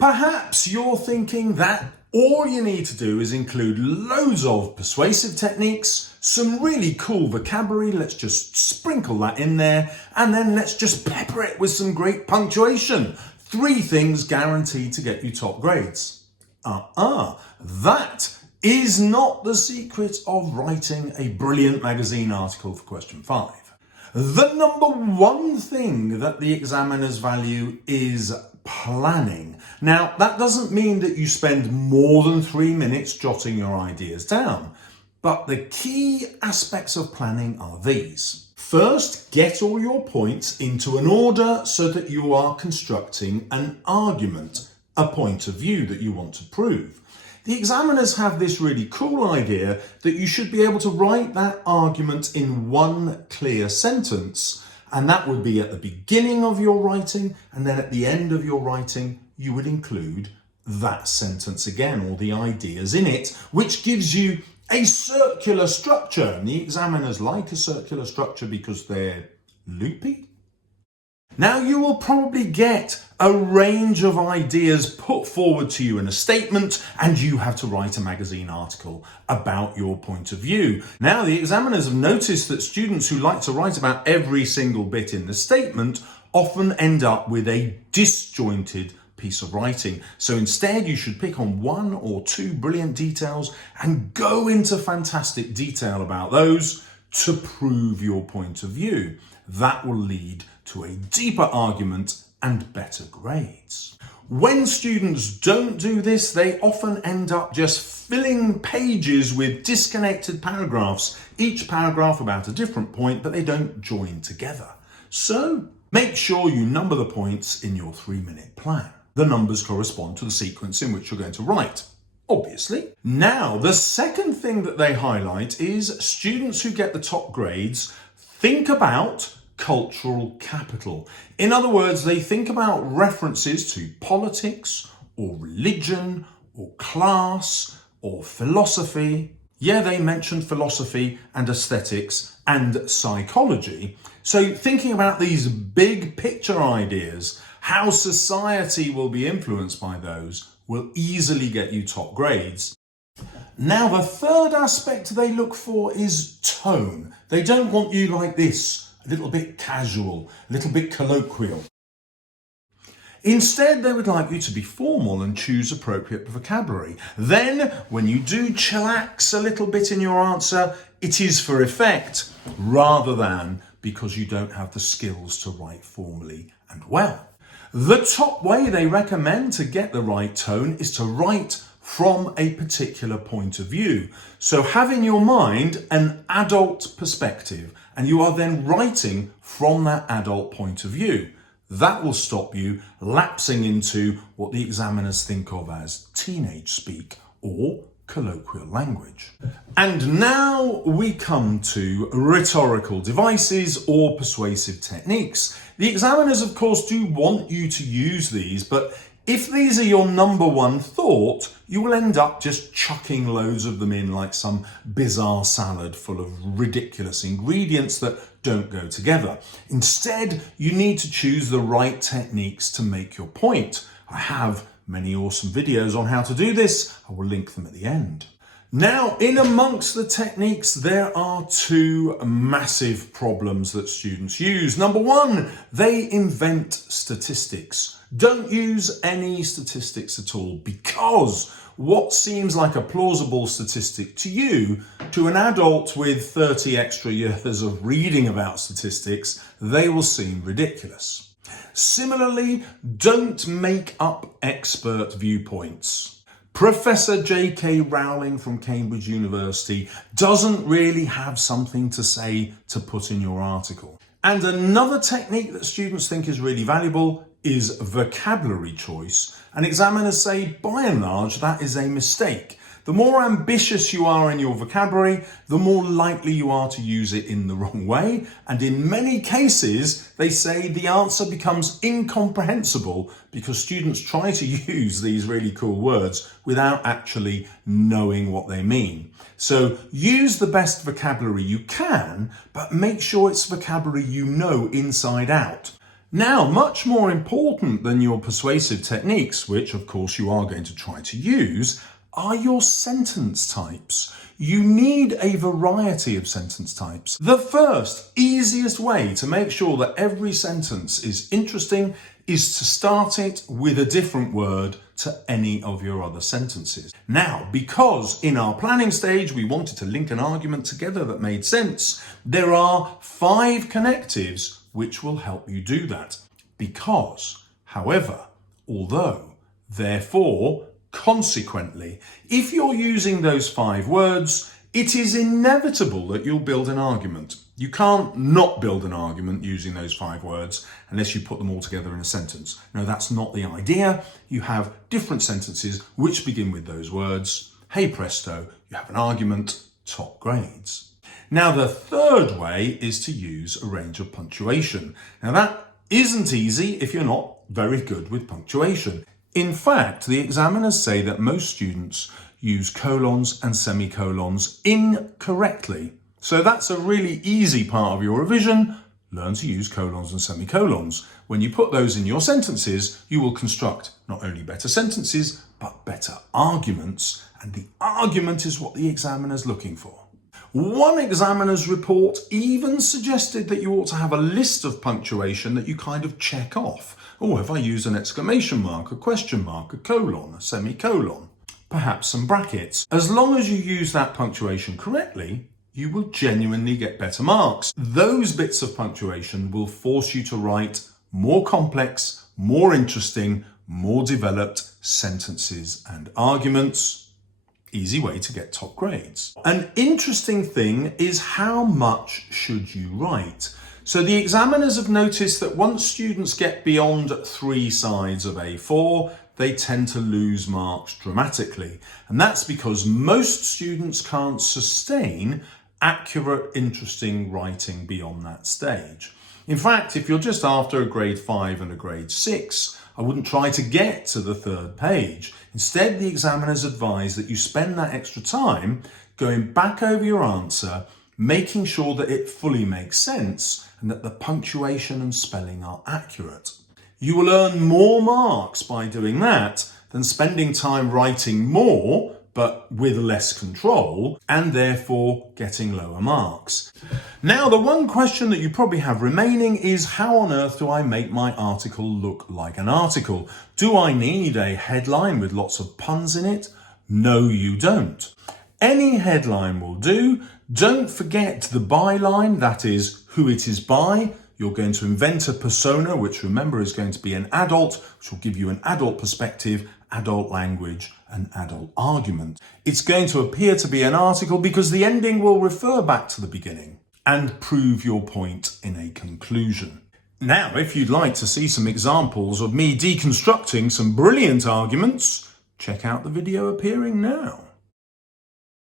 Perhaps you're thinking that all you need to do is include loads of persuasive techniques, some really cool vocabulary, let's just sprinkle that in there, and then let's just pepper it with some great punctuation. 3 things guaranteed to get you top grades. That is not the secret of writing a brilliant magazine article for question 5. The number 1 thing that the examiners value is planning. Now, that doesn't mean that you spend more than 3 minutes jotting your ideas down, but the key aspects of planning are these. First, get all your points into an order so that you are constructing an argument, a point of view that you want to prove. The examiners have this really cool idea that you should be able to write that argument in one clear sentence, and that would be at the beginning of your writing, and then at the end of your writing you would include that sentence again, or the ideas in it, which gives you a circular structure. And the examiners like a circular structure because they're loopy. Now, you will probably get a range of ideas put forward to you in a statement, and you have to write a magazine article about your point of view. Now, the examiners have noticed that students who like to write about every single bit in the statement often end up with a disjointed piece of writing. So instead, you should pick on 1 or 2 brilliant details and go into fantastic detail about those to prove your point of view. That will lead to a deeper argument and better grades. When students don't do this, they often end up just filling pages with disconnected paragraphs, each paragraph about a different point, but they don't join together. So make sure you number the points in your 3-minute plan. The numbers correspond to the sequence in which you're going to write, obviously. Now, the second thing that they highlight is students who get the top grades think about cultural capital. In other words, they think about references to politics or religion or class or philosophy. Yeah, they mentioned philosophy and aesthetics and psychology. So thinking about these big picture ideas, how society will be influenced by those, will easily get you top grades. Now, the third aspect they look for is tone. They don't want you like this, a little bit casual, a little bit colloquial. Instead, they would like you to be formal and choose appropriate vocabulary. Then, when you do chillax a little bit in your answer, it is for effect rather than because you don't have the skills to write formally and well. The top way they recommend to get the right tone is to write from a particular point of view. So have in your mind an adult perspective, and you are then writing from that adult point of view. That will stop you lapsing into what the examiners think of as teenage speak or colloquial language. And now we come to rhetorical devices or persuasive techniques. The examiners, of course, do want you to use these, but if these are your number 1 thought, you will end up just chucking loads of them in like some bizarre salad full of ridiculous ingredients that don't go together. Instead, you need to choose the right techniques to make your point. I have many awesome videos on how to do this. I will link them at the end. Now, in amongst the techniques, there are 2 massive problems that students use. Number 1, they invent statistics. Don't use any statistics at all, because what seems like a plausible statistic to you, to an adult with 30 extra years of reading about statistics, they will seem ridiculous. Similarly, don't make up expert viewpoints. Professor J.K. Rowling from Cambridge University doesn't really have something to say to put in your article. And another technique that students think is really valuable is vocabulary choice. And examiners say, by and large, that is a mistake. The more ambitious you are in your vocabulary, the more likely you are to use it in the wrong way. And in many cases, they say the answer becomes incomprehensible because students try to use these really cool words without actually knowing what they mean. So use the best vocabulary you can, but make sure it's vocabulary you know inside out. Now, much more important than your persuasive techniques, which of course you are going to try to use, are your sentence types. You need a variety of sentence types. The first, easiest way to make sure that every sentence is interesting is to start it with a different word to any of your other sentences. Now, because in our planning stage we wanted to link an argument together that made sense, there are 5 connectives which will help you do that. Because, however, although, therefore, consequently, if you're using those 5 words, it is inevitable that you'll build an argument. You can't not build an argument using those 5 words unless you put them all together in a sentence. No, that's not the idea. You have different sentences which begin with those words. Hey presto, you have an argument, top grades. Now, the third way is to use a range of punctuation. Now, that isn't easy if you're not very good with punctuation. In fact, the examiners say that most students use colons and semicolons incorrectly. So that's a really easy part of your revision. Learn to use colons and semicolons. When you put those in your sentences, you will construct not only better sentences, but better arguments. And the argument is what the examiner's looking for. One examiner's report even suggested that you ought to have a list of punctuation that you kind of check off. Oh, have I used an exclamation mark, a question mark, a colon, a semicolon? Perhaps some brackets. As long as you use that punctuation correctly, you will genuinely get better marks. Those bits of punctuation will force you to write more complex, more interesting, more developed sentences and arguments. Easy way to get top grades. An interesting thing is how much should you write? So the examiners have noticed that once students get beyond 3 sides of A4, they tend to lose marks dramatically. And that's because most students can't sustain accurate, interesting writing beyond that stage. In fact, if you're just after a grade 5 and a grade 6, I wouldn't try to get to the 3rd page. Instead, the examiners advise that you spend that extra time going back over your answer, making sure that it fully makes sense and that the punctuation and spelling are accurate. You will earn more marks by doing that than spending time writing more but with less control, and therefore getting lower marks. Now, the one question that you probably have remaining is, how on earth do I make my article look like an article? Do I need a headline with lots of puns in it? No, you don't. Any headline will do. Don't forget the byline, that is, who it is by. You're going to invent a persona, which remember is going to be an adult, which will give you an adult perspective, adult language, and adult argument. It's going to appear to be an article because the ending will refer back to the beginning and prove your point in a conclusion. Now, if you'd like to see some examples of me deconstructing some brilliant arguments, check out the video appearing now.